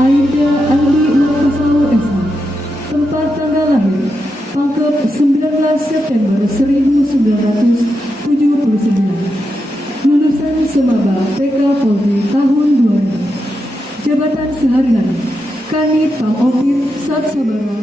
Aida Andi Nurfasau SH. Tempat tanggal lahir Pangkep 19 September 1979. Lulusan Semaba PK Polri tahun 2000. Jabatan sehari-hari Kanit Pangopit Satsabara.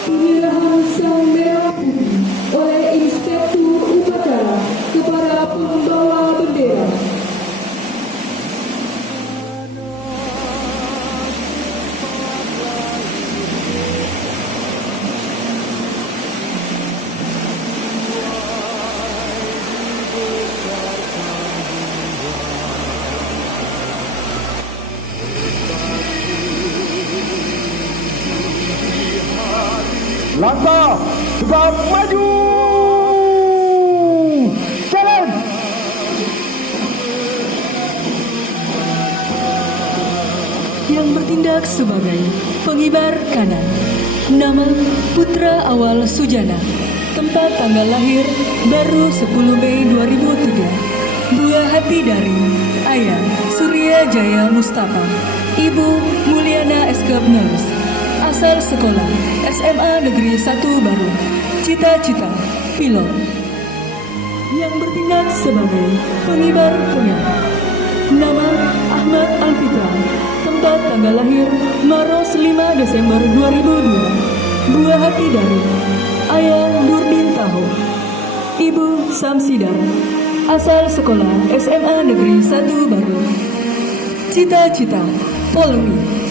Penyerahan sang merah putih oleh Inspektur Upacara kepada pembawa bendera. Langkah tegap maju. Jalan. Yang bertindak sebagai pengibar kanan. Nama Putra Awal Sujana. Tempat tanggal lahir baru 10 Mei 2003. Buah hati dari Ayah Surya Jaya Mustafa, Ibu Mulyana Eskep Nurse. Asal sekolah SMA Negeri 1 Baru. Cita-cita pilot. Yang bertindak sebagai pengibar tengah. Nama Ahmad Alfitra. Tempat tanggal lahir Maros 5 Desember 2002. Buah hati dari Ayah Nurdin Taho, Ibu Samsidar. Asal sekolah SMA Negeri 1 Baru. Cita-cita Polri.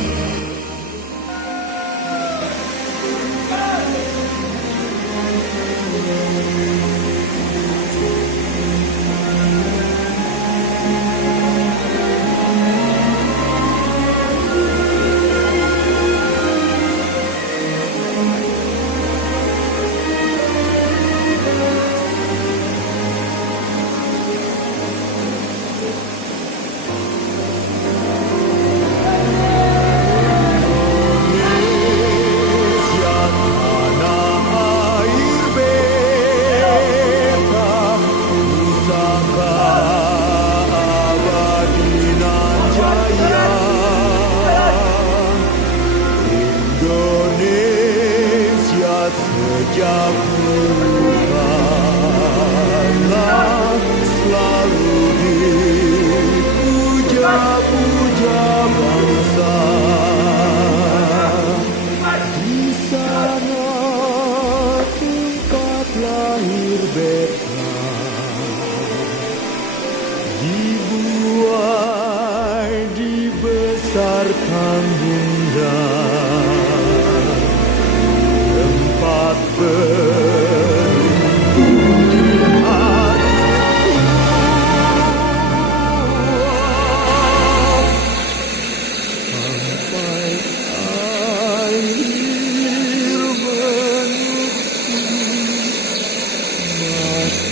Sejak dulu selalu dipuja-puja bangsa. Di sana tempat lahir Beta, dibuai dibesarkan Bunda. Sampai air menutup mata.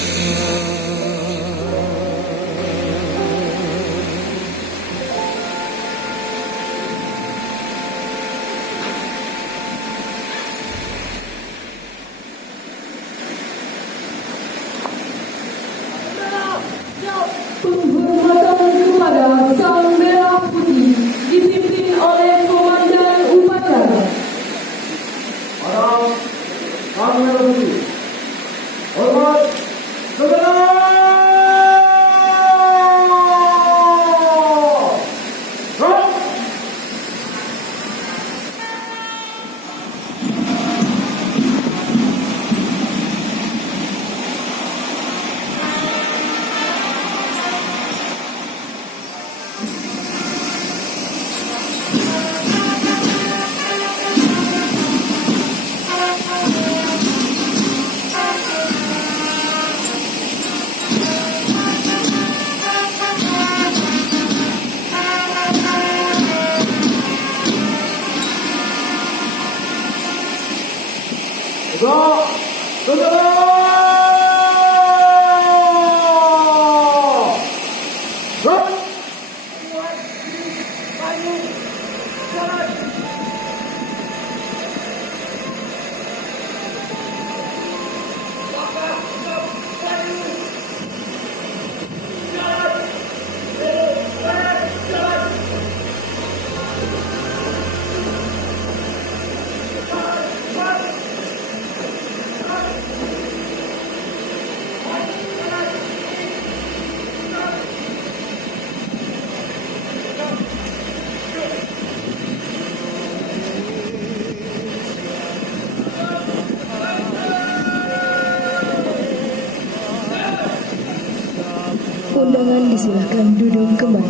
Undangan disilahkan duduk kembali.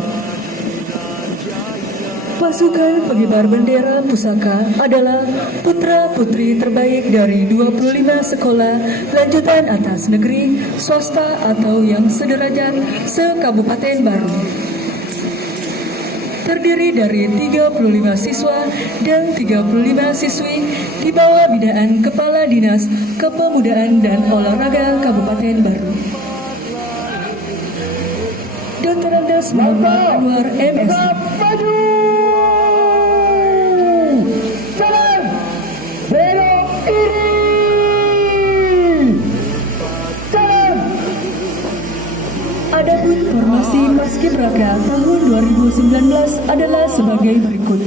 Pasukan pengibar bendera pusaka adalah putra-putri terbaik dari 25 sekolah lanjutan atas negeri, swasta atau yang sederajat se-Kabupaten Baru. Terdiri dari 35 siswa dan 35 siswi di bawah binaan Kepala Dinas Kepemudaan dan Olahraga Kabupaten Baru. Dr. Andes Muhammad Anwar MSc. Maju. Jalan. Belok kiri. Jalan. Adapun formasi Paskibraka tahun 2019 adalah sebagai berikut.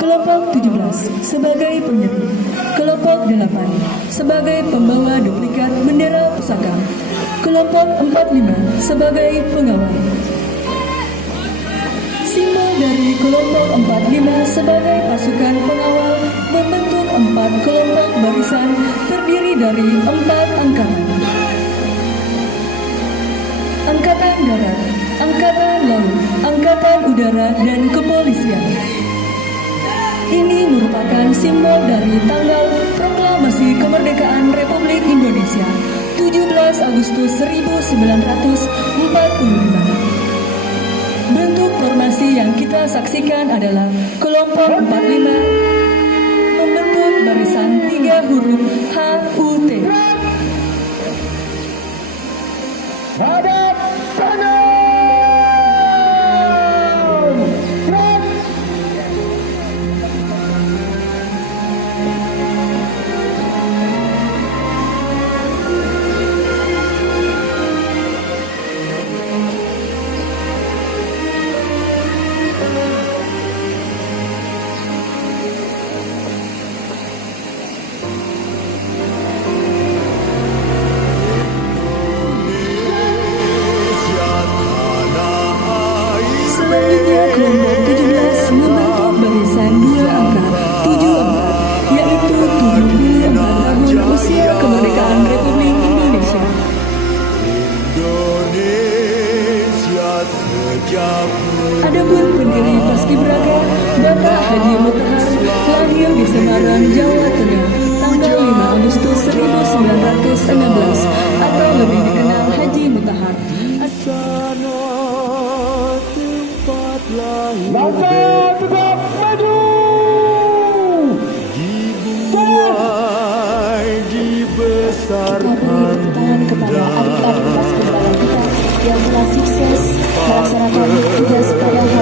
Kelompok 17 sebagai penyeru, kelompok 8 sebagai pembawa duplikat bendera pusaka, kelompok 45 sebagai pengawal. Simbol dari kelompok 45 sebagai pasukan pengawal membentuk 4 kelompok barisan terdiri dari 4 angkatan. Angkatan Darat, Angkatan Laut, Angkatan Udara, dan Kepolisian. Ini merupakan simbol dari tanggal Proklamasi Kemerdekaan Republik Indonesia 17 Agustus 1945. Bentuk formasi yang kita saksikan adalah kelompok 45 membentuk barisan 3 huruf HUT. Hadap kanan. Gerak. Selanjutnya kelompok 17 membentuk barisan 2 angka 74, yaitu 74 tahun usia kemerdekaan Republik Indonesia. Indonesia sejak Adapun pendiri Paskibraka, Bapak Haji Mutahar, lahir di Semarang, Jawa Tengah, tanggal 5 Agustus 1916 atau lebih dikenal Haji Mutahar. sana tempat lahir Langkah tegap maju. dibuai dibesarkan Tangan kepada adik-adik Paskibraka kita yang telah sukses melaksanakan tugas pada hari